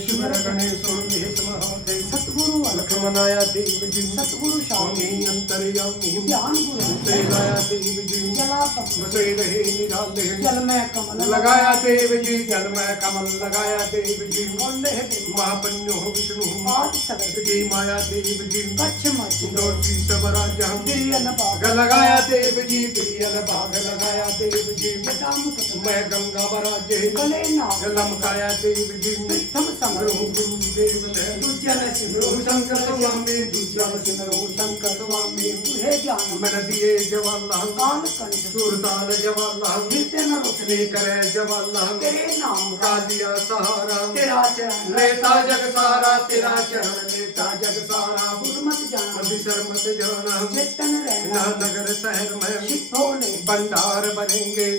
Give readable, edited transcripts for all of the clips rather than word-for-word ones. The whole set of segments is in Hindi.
शिवर गणेश महेश महादेव सतगुरु लक्ष्मणाया देव जी सतगुरु स्वामी अंतर्यामी ज्ञान गुरु लगाया देव जी जलापम बसे रहे निराले जल में कमल लगाया देव जी जल में कमल लगाया देव जी बोले महापन्यो विष्णु आदि सगर जी माया देव जी कच्छ मच दोषी सबराज गिरियन बाग लगाया देव जी गिरियल भाग लगाया देव जी जटामुकुट मैं गंगा बराजे गले नाग लमकाया देव जी प्रथम समर गुरुदेव ने दुर्जन सिंधु शंकर स्वामी दुर्जन सिंह शंकर स्वामी तुहे ज्ञान मन दिए जवाहरलाल काल कंठ सुरताल जवाहरलाल कीर्तन रोशनी रोशनी करे जवाहरलाल तेरे नाम का कालिया सहारा तेरा चरण लेता जग सारा तेरा चरण लेता जग सारा गुरमत जान अभिसर मत जाना चेतन रहना नगर शहर में शिखोले भंडार बनेंगे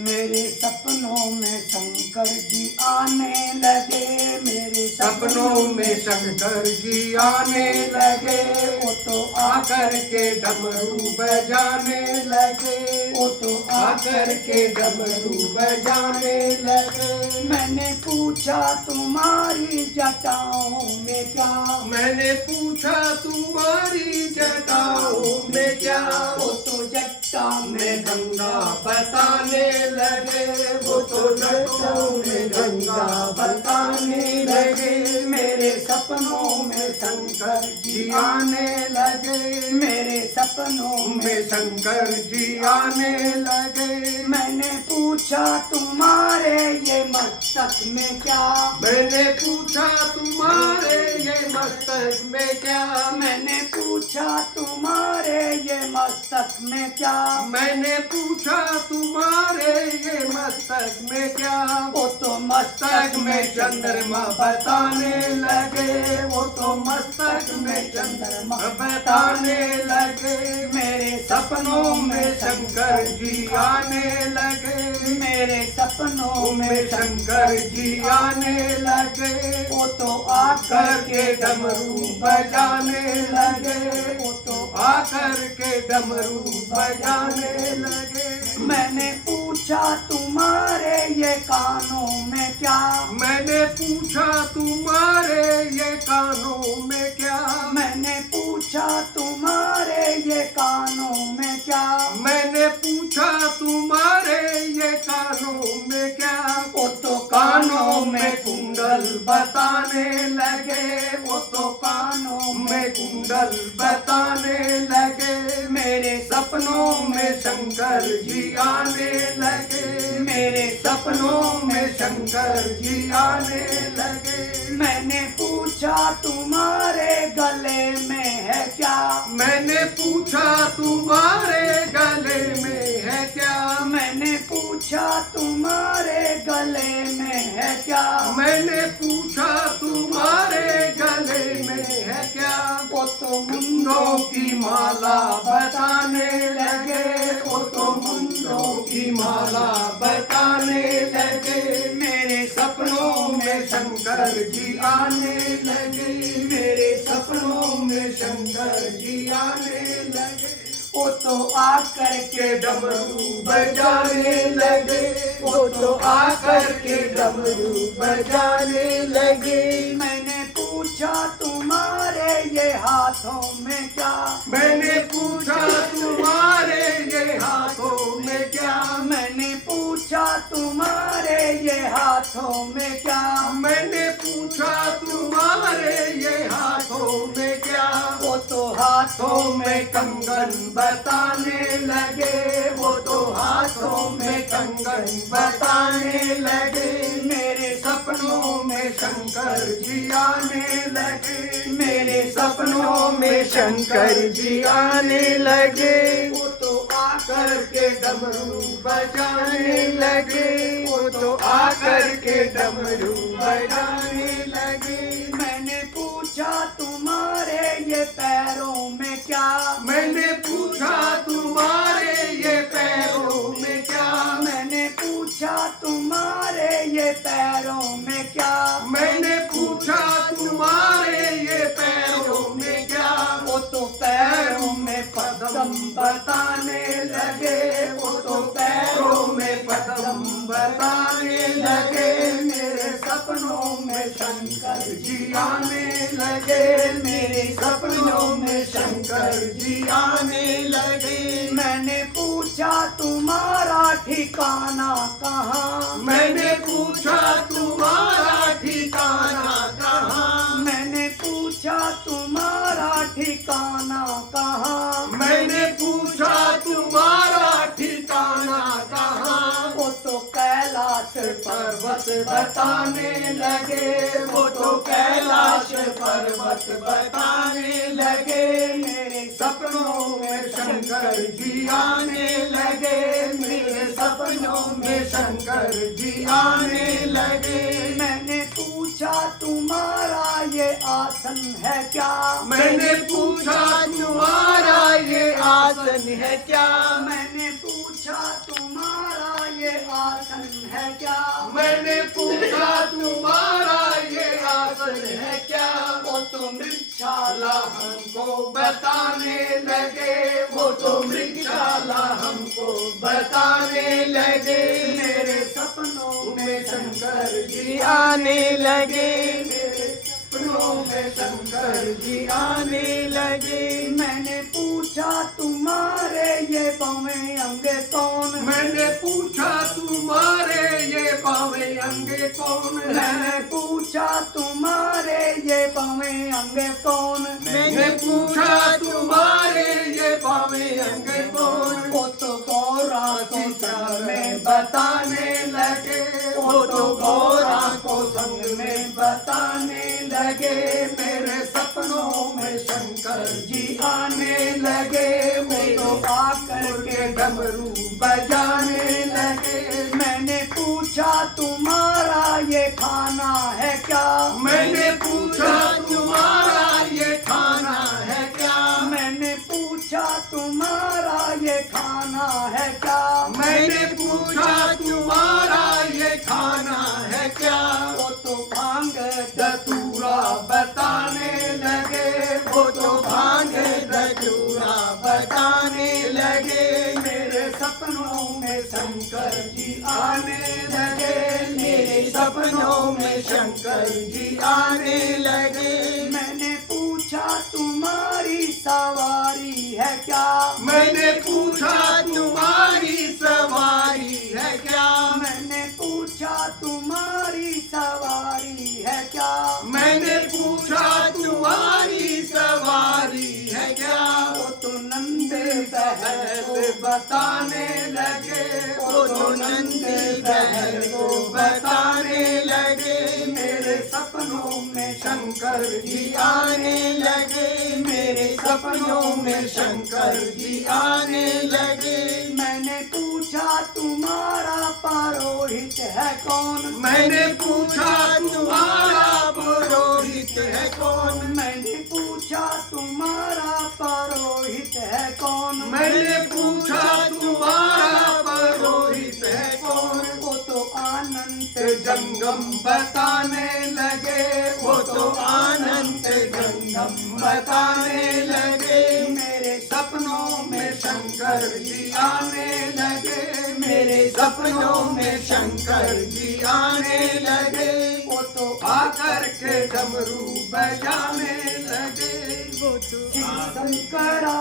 मेरे सपनों में शंकर जी आने लगे मेरे सपनों में शंकर जी आने लगे वो तो आकर के डमरू बजाने लगे वो तो आकर के डमरू बजाने लगे मैंने पूछा तुम्हारी जटाओं में क्या मैंने पूछा तुम्हारी जटाओं में क्या वो तो जट्टा में गंगा बताने लगे वो तो जटों में गंगा बताने लगे मेरे सपनों में शंकर जी आने लगे मेरे सपनों में में शंकर जी आने लगे मैंने पूछा तुम्हारे ये मस्तक में क्या मैंने पूछा तुम्हारे ये मस्तक में क्या मैंने पूछा तुम्हारे ये मस्तक में क्या मैंने पूछा तुम्हारे ये मस्तक में क्या वो तो मस्तक में चंद्रमा बताने लगे वो तो मस्तक में चंद्रमा बताने लगे मेरे सपनों में शंकर जी आने लगे मेरे सपनों में शंकर जी आने लगे वो तो आकर के डमरू बजाने लगे वो तो आकर के डमरू बजाने लगे मैंने पूछा तुम्हारे ये कानों में क्या मैंने पूछा तुम्हारे ये कानों में क्या मैंने पूछा तुम्हारे ये कानों में क्या मैंने पूछा तुम्हारे ये कानों में क्या वो तो कानों में कुंडल बताने लगे वो तो कानों में कुंडल बताने लगे मेरे सपनों में शंकर जी आने लगे मेरे सपनों में शंकर जी आने लगे मैंने पूछा तुम्हारे गले में है क्या मैंने पूछा तुम्हारे गले में है क्या मैंने पूछा तुम्हारे गले में है क्या मैंने पूछा तुम्हारे गले में है क्या वो तो मुंडों की माला बताने लगे वो तो मुंडों की माला बताने लगे मेरे सपनों में शंकर जी आने लगे मेरे सपनों में शंकर जी आने लगे वो तो आकर के डमरू बजाने लगे वो तो आकर के डमरू बजाने लगे मैंने पूछा तुम्हारे ये हाथों में क्या मैंने पूछा तुम्हारे ये हाथों में क्या मैंने पूछा तुम्हारे ये हाथों में क्या मैंने पूछा तुम्हारे ये हाथों में क्या वो तो हाथों हाथों में कंगन बताने लगे वो तो हाथों में कंगन बताने लगे मेरे सपनों में शंकर जी आने लगे मेरे सपनों में शंकर जी आने लगे वो तो आकर के डमरू बजाने लगे वो तो आकर के डमरू बजाने लगे मैंने पूछा तुम्हारे ये पैरों में क्या मैंने पूछा तुम्हारे ये पैरों में क्या मैंने पूछा तुम्हारे ये पैरों में क्या मैंने पूछा तुम्हारे ये पैरों में क्या वो तो पैरों में पदम बताने लगे वो तो पैरों में पदम बताने लगे मेरे सपनों सपनों में शंकर जी आने लगे, मेरे सपनों में शंकर जी आने लगे। मैंने पूछा तुम्हारा ठिकाना कहाँ, मैंने पूछा तुम्हारा ठिकाना कहाँ, मैंने पूछा तुम्हारा ठिकाना कहाँ, मैंने पूछा तुम्हारा ठिकाना कहाँ। वो तो कैलाश पर्वत बताने लगे, वो तो कैलाश पर्वत बताने लगे। मेरे सपनों में शंकर जी आने लगे, मेरे सपनों में शंकर जी आने लगे। मैंने पूछा तुम्हारा ये आसन है क्या, मैंने पूछा तुम्हारा ये आसन है क्या, मैंने पूछा तुम्हारा ये आसन है क्या, मैंने पूछा तुम्हारा ये आसन है क्या। वो तो मृक्षाला हमको बताने लगे, वो तो मृगशाला हमको बताने लगे। मेरे सपनों में शंकर जी आने लगे, मेरे सपनों में शंकर जी आने लगे। मैंने पूछा तुम्हारे ये बावें अंगे कौन, मैंने पूछा तुम्हारे ये बावें अंगे कौन है, मैंने पूछा तुम्हारे ये बावें अंगे कौन, मैंने पूछा तुम्हारे ये बावें अंगे कौन। वो तो गौरा को संग में बताने लगे, वो तो गौरा को संग में बताने लगे। मेरे सपनों में शंकर जी आने लगे, वो तो आकर के डमरू बजाने लगे। मैंने पूछा तुम्हारा ये खाना है क्या, मैंने पूछा तुम्हारा ये खाना है क्या, मैंने पूछा तुम्हारा ये खाना है क्या, मैंने पूछा तुम्हारा ये खाना है क्या। वो तो भांग धतूरा बताने लगे, वो तो भांग धतूरा बताने लगे। मेरे सपनों में शंकर जी आने लगे, मेरे सपनों में शंकर जी आने लगे। मैंने पूछा तुम्हारी सवारी है क्या, मैंने पूछा तुम्हारी सवारी है क्या, मैंने पूछा तुम्हारी सवारी है क्या, मैंने पूछा तुम्हारी सवारी है क्या। वो तो नंद बहर को बताने लगे, वो तो नंद बहर को बताने लगे। मेरे सपनों में शंकर जी आने लगे, मेरे सपनों में शंकर जी आने लगे। मैंने पूछा तुम्हारा पुरोहित है कौन, मैंने पूछा तुम्हारा पुरोहित है कौन, मैंने पूछा तुम्हारा पुरोहित है कौन, मैंने पूछा तुम्हारा पुरोहित है कौन। वो तो अनंत जंगम बताने लगे, वो तो अनंत जंगम बताने लगे। मेरे सपनों में शंकर जी आने लगे, मेरे सपनों में शंकर जी आने लगे। वो तो आकर के डमरू बजाने लगे, वो तो शिव शंकरा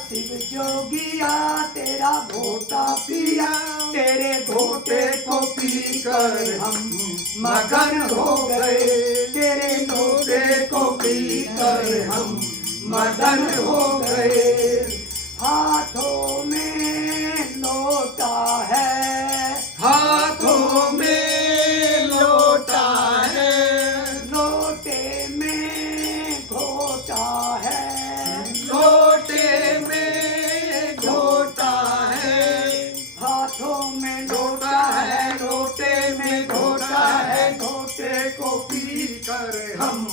शिव जोगिया तेरा घोटा पिया, तेरे घोटे को पीकर हम मगन हो गए, तेरे घोटे को पीकर हम मगन हो गए। हाथों में लोटा है, हाथों में लोटा है, लोटे में घोटा है, लोटे में घोटा है। हाथों में लोटा है, लोटे में घोटा है, घोटे को पीकर हम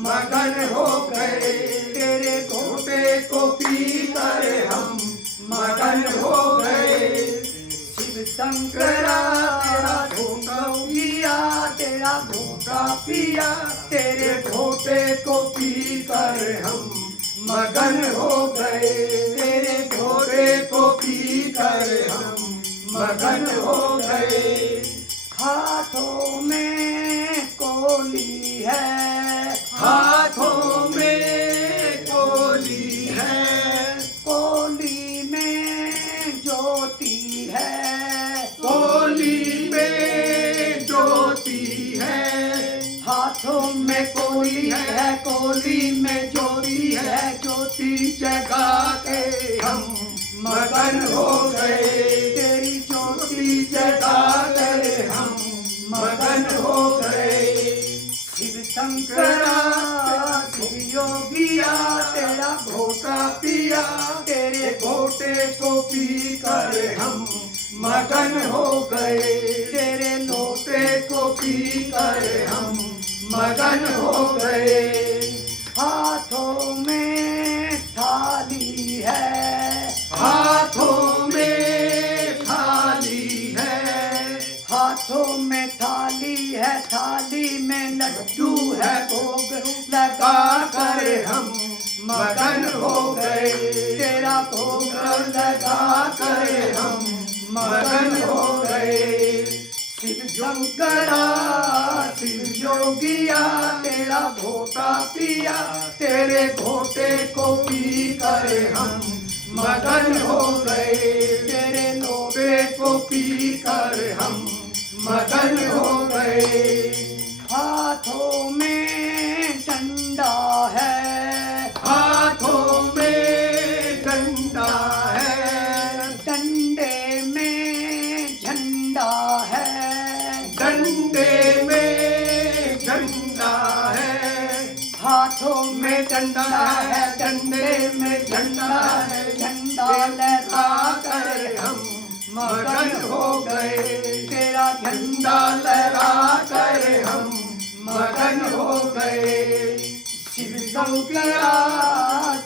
मगन हो गए, तेरे घोटे को पीकर हम मगन हो गए। शिव शंकरा तेरा घोटा पिया, तेरा घोटा पिया, तेरे घोटे को पीकर हम मगन हो गए, तेरे घोटे को पीकर हम मगन हो गए। हाथों में है, हाथों में कोली है, कोली में ज्योति है, ज्योति जगा के हम मगन हो गए, तेरी ज्योति जगा के हम मगन हो गए। शिव शंकरा शिव योगिया तेरा घोटा पिया, तेरे घोटे को पी कर हम मगन हो गए, तेरे लोटे को पी कर हम मगन हो गए। हाथों में थाली है, हाथों में थाली है, हाथों में थाली है, थाली में लड्डू है, भोग लगा कर हम मगन हो गए, तेरा भोग लगा कर हम मगन हो गए। शिव शंकरा शिव योगिया तेरा घोटा पिया, तेरे घोटे को पी कर हम मगन हो गए, तेरे लोटे को पी कर हम मगन हो गए। हाथों में डंडा है, हाथों में डंडा है, डंडे में झंडा है, डंडे में झंडा है, हाथों में डंडा है, डंडे में झंडा है, झंडा लहरा कर हम मगन हो गए, तेरा झंडा झंडा लहरा कर हम मगन हो गए। शिव शंकरा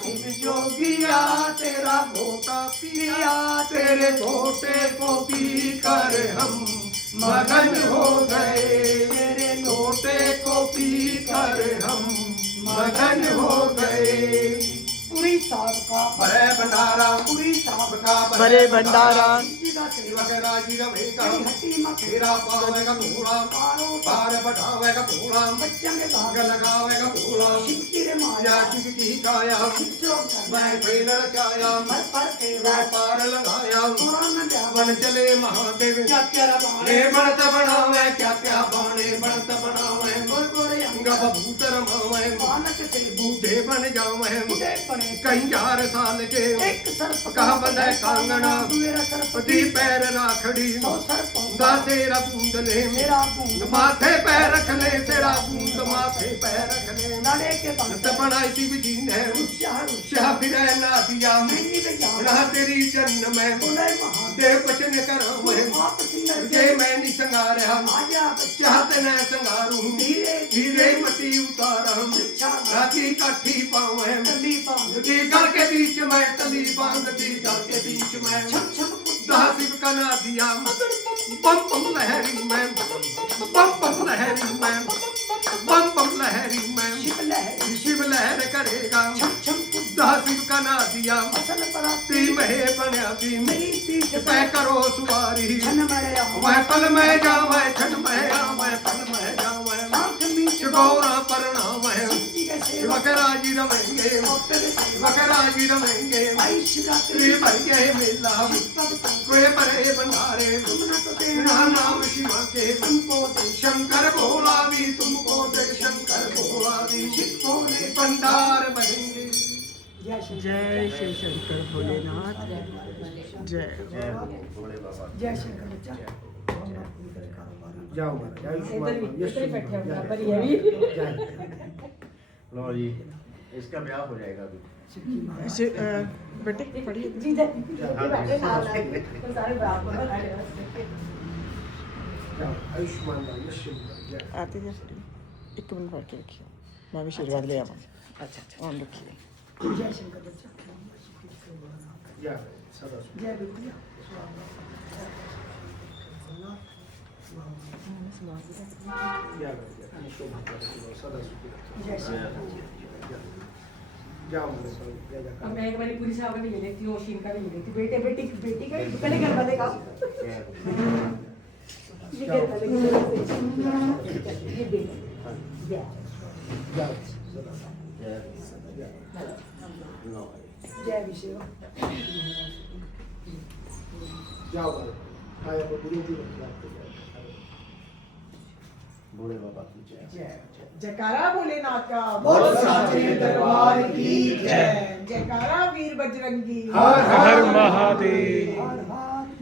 शिव योगिया तेरा घोटा पिया, तेरे घोटे को पी कर हम मगन हो गए, तेरे लोटे को पी कर हम मगन हो गए। पूरी साहब का बड़े भंडारा, पूरी साहब का बड़े भंडारा, जी का सेवा राजी रवेगा, हट्टी मत तेरा पावेगा भूला, पारो पार बढ़ावेगा भूला, बच्चों के आग भाग लगावेगा भूला। शिव की रे माया या शिव की काया, शिव मैं फेर रचाया, मर पर तेरा मैं पार लगाया, पुराण जावन बन चले महादेव, क्या क्या रे बनत बनावे, क्या क्या बाणे बनत बनावे, गोर गोरे अंग बभूत रमावे, मानक से बूढ़े बन जावे, बूढ़े बने कई 1000 साल के, एक सर्प कहा बंधे कांगना, मेरा सर्प पति पैर राखड़ी, 100 सर्प दासेरा बूंद ले, मेरा बूंद माथे पैर रख ले, तेरा बूंद माथे पैर रख ले। लड़े के बंद अंत बनाई शिव जी ने, शहर शाह फिरे ना दिया, नहीं वे जान रहा तेरी जन्म में, बोले महादेव देव बचन करा मैं, आप सिंगर जे मैं नहीं संगारा, आजा चाहत न संगारू, धीरे धीरे मती उतारा, राती काठी पावे, तली बांध दी गल के बीच में, तली बांध दी गल के बीच में, छम छम दासिब का ना दिया, बम बम लहरी में, बम बम लहरी में, बम बम लहरी में, शिव लहर शिव लहर करेगा, छम छम दासिब का ना दिया, फसल पराती ती महे बनया ती, मेरी पीठ पै करो सुवारी, छन मरया वह पल में जावे, छन में आवे, पल में जावे, आंख मीच गौरा परनावे, जी का सेवा वकराजी रमेंगे, तेरे सेवा वकराजी रमेंगे, आई शिवरात्रि श्री भर गए मेला, भगत कोई बड़े भंडारे, तुमने तो देना ना नाम शिवा के, तुमको दे शंकर भोला भी तुमको दे, शंकर भोला भी शिव ने भंडार बनेंगे। जय श्री जय श्री शंकर भोलेनाथ, जय जय शंकर बच्चा जाओ लो जी, इसका ब्याह हो जाएगा अभी। ऐसे, बेटे पढ़िए जी बैठे साल तो सारे बराबर आयुष्मान आते हैं। एक मिनट पढ़ के रखिए, मैं भी आशीर्वाद ले आवा। अच्छा अच्छा ऑन रखिए। जय शंकर बच्चा जय बिटिया जय श्री अब मैं एक बारी पूरी साहब का भी ले लेती हूँ, शीन का भी ले लेती हूँ, बेटे बेटी बेटी का पहले घर वाले का ये घर वाले ये बेटे जय विषय भोले बाबा की जय। जय जयकारा भोलेनाथ का बोल साचे दरबार की जय। जयकारा वीर बजरंगी हर हर महादेव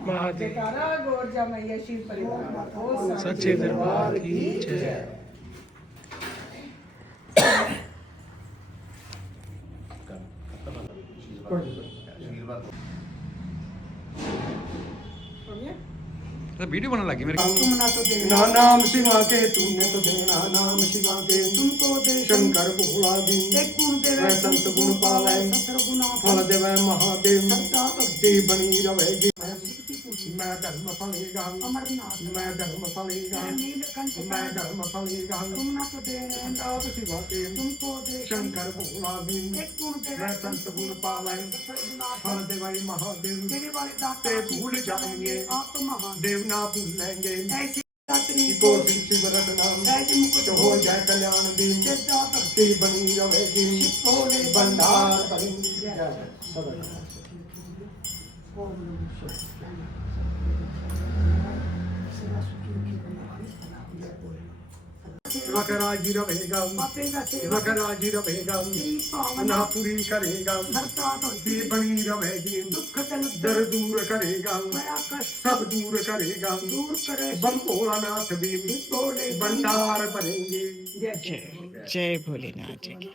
महादेव जयकारा गोरजा मैया शिव परिवार बोल सच्चे दरबार की जय। आशीर्वाद वीडियो बनाने लगी मेरे तुम ना तो देना ना नाम शिवा के तूने तो देना नाम शिवा के तुमको दे शंकर भोला दिन एक गुण देवे वह संत गुण पावे सतर गुना फल देवे महादेव सदा भक्ति बनी रहेगी मैं धर्म फलेगा अमरनाथ मैं धर्म फलेगा नीलकंठ मैं धर्म फलेगा तुम ना तो देना नाम शिवा के तुमको दे शंकर भोला दिन एक गुण देवे वह संत गुण पावे सतर गुना फल देवे महादेव तेरे वाले दाता ते भूल जाएंगे आप महान देव ना भूलेंगे ऐसे दात्री को शिवरत नाम ऐसे मुकुट तो हो जाए कल्याण दिन जदा भक्ति बनी रहेगी भोले भंडार करेंगे सदा वकराजी रहेगा पापेगा सेवा वकराजी रहेगा पावन ना पूरी करेगा भरता भक्ति बनी रहेगी दुख जल दर दूर करेगा माया कष्ट सब दूर करेगा दूर करे बम भोलानाथ भी बोले भंडार भरेंगे जय जय भोलेनाथ जी की।